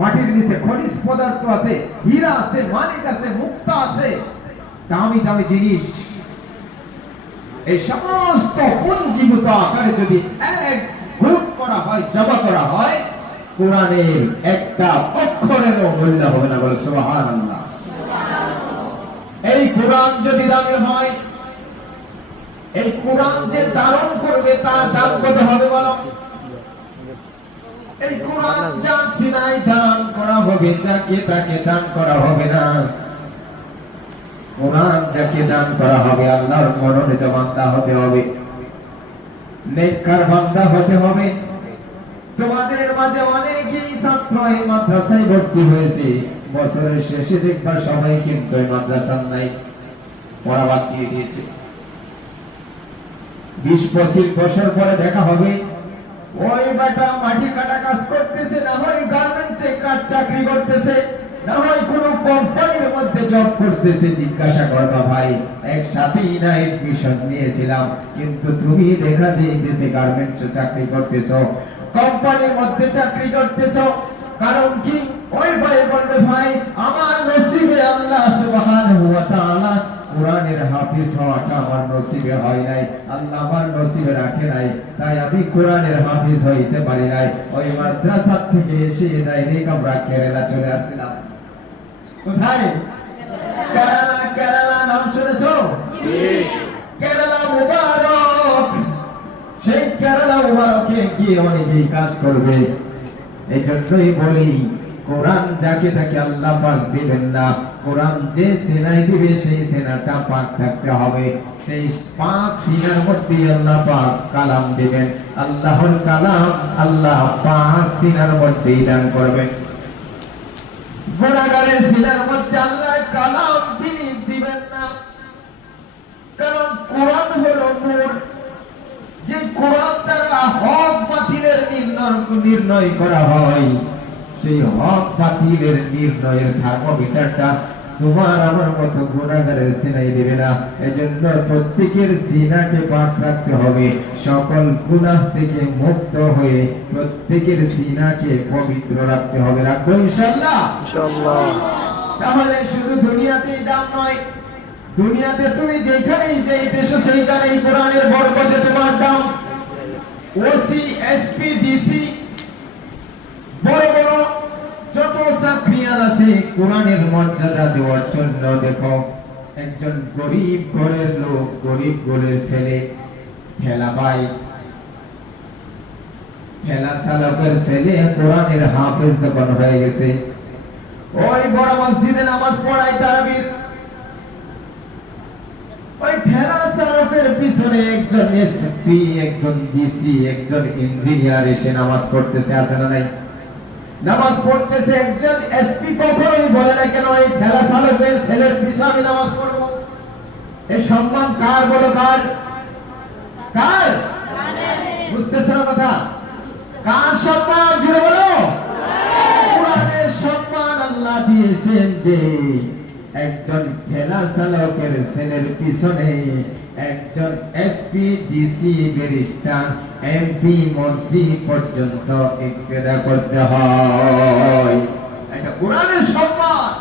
মাটির নিচে খনিজ পদার্থ আছে, হীরা আছে, মানিক আছে, মুক্তা আছে। দামি দামি জিনিস। এই সমস্ত পুঞ্জীভূত আকারে যদি এক গুণ করা হয় জমা করা হয়, কোরআনের একটা অক্ষরেরও মূল্য হবে না বলে সুবহানাল্লাহ। এই কোরআন যদি দামি হয়, এই কোরআন যে ধারণ করবে, তার দাম কত হবে বলো? এই কোরআন যার সিনাই হবে যাকে তাকে দান করা হবে না। কোরআন যাকে দান করা হবে, আল্লাহর মনোনীত বান্দা হতে হবে। নেককার বান্দা হতে হবে। তোমাদের মাঝে অনেকেই ছাত্র এই মাদ্রাসায় ভর্তি হয়েছে। বছরের শেষে দেখবা সবাই কিন্তু এই মাদ্রাসার নাই। পড়া বাদ দিয়ে দিয়েছে। বিশ পঁচিশ বছর পরে দেখা হবে। ওই বেটা মাটি কাটা কাজ করতেছে না হয় গার্মেন্টসে চাকরি করতেছে, না হয় কোন কোম্পানির মধ্যে জব করতেছে, জিজ্ঞাসা করবা ভাই। একসাথেই না এডমিশন নিয়েছিলাম, কিন্তু তুমি দেখা যাইতেছে গার্মেন্টসে চাকরি করতেছো, কোম্পানির মধ্যে চাকরি করতেছো। কারণ কি? ওই ভাই বলবে, ভাই, আমার নসিবে আল্লাহ সুবহানাহু ওয়া তাআলা কোরআনের হাফিজ হওয়াটা আমার নসিবে হয় নাই আল্লাহ আমার নসিবে রাখে নাই তাই আমি কোরআনের হাফিজ হইতে পারি নাই। ওই মাদ্রাসা থেকে এসে ডাইরেক্ট আমরা কেরালা চলে আসছিলাম। কোথায়? কেরালা কেরালা নাম শুনেছো? কেরালা মুবারক। সেই কেরালা মুবারকে গিয়ে অনেকেই কাজ করবে। এই জন্যই বলি কোরআন যাকে তাকে আল্লাহ পাক দিবেন না। কোরআন যে সেনাই দিবে, সেই সেনাটা পাক থাকতে হবে। সেই পাক সিনার মধ্যে আল্লাহ পাক কালাম দিবেন। আল্লাহর কালাম আল্লাহ পাক সিনার মধ্যেই দান করবেন। গুণাগারের সিনার মধ্যে আল্লাহর কালাম তিনি দিবেন না। কারণ কোরআন হলো নূর। যে কোরআন দ্বারা হক বাতিলের নির্ণয় করা হয়, সেই হক বাতিলের নির্ণয়ের থার্মোমিটারটা তোমার আমার মতো গুণাগারের সিনাই দেবে না। এজন্য প্রত্যেকের সিনাকে পাক রাখতে হবে। সকল গুনাহ থেকে মুক্ত হয়ে প্রত্যেকের সিনাকে পবিত্র রাখতে হবে। রাখব ইনশাল্লাহ ইনশাআল্লাহ। তাহলে শুধু দুনিয়াতেই দাম নয়। দুনিয়াতে তুমি যেখানেই যাইতেছো সেইখানেই কোরআনের বরকতে তোমার দাম। ওসি এসপি ডিসি বড় বড় যত চাকরিয়াল আছে কোরআনের মর্যাদা দেওয়ার জন্য, দেখো, একজন গরিব ঘরের লোক, গরিব ঘরের ছেলে ঠেলা ভাই ঠেলা চালকের ছেলে কোরআনের হাফেজ যখন হয়ে গেছে, ওই বড় মসজিদে নামাজ পড়াই তারাবির। ওই ঠেলা চালকের পিছনে একজন এসপি, একজন ডিসি একজন ইঞ্জিনিয়ার এসে নামাজ পড়তেছে, আছে না নাই? নামাজ পড়তেছে একজন এসপি কখনোই বলে না কেন এই ঠেলা চালকের ছেলের পিছনে আমি নামাজ পড়ব? এই সম্মান কার বলো কার? কার? বুঝতেছে না কথা? কার সম্মান? জুড়ে বলো। কোরআনের সম্মান আল্লাহ দিয়েছেন যে একজন ঠেলা চালকের ছেলের পিছনে একজন এসপি, ডিসি, ব্যারিস্টার, এমপি, মন্ত্রী পর্যন্ত ইক্তেদা করতে হয়। এটা কোরআনের সম্মান।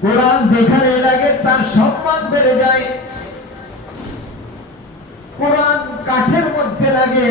কোরআন যেখানে লাগে তার সম্মান বেড়ে যায়। কোরআন কাঠের মধ্যে লাগে।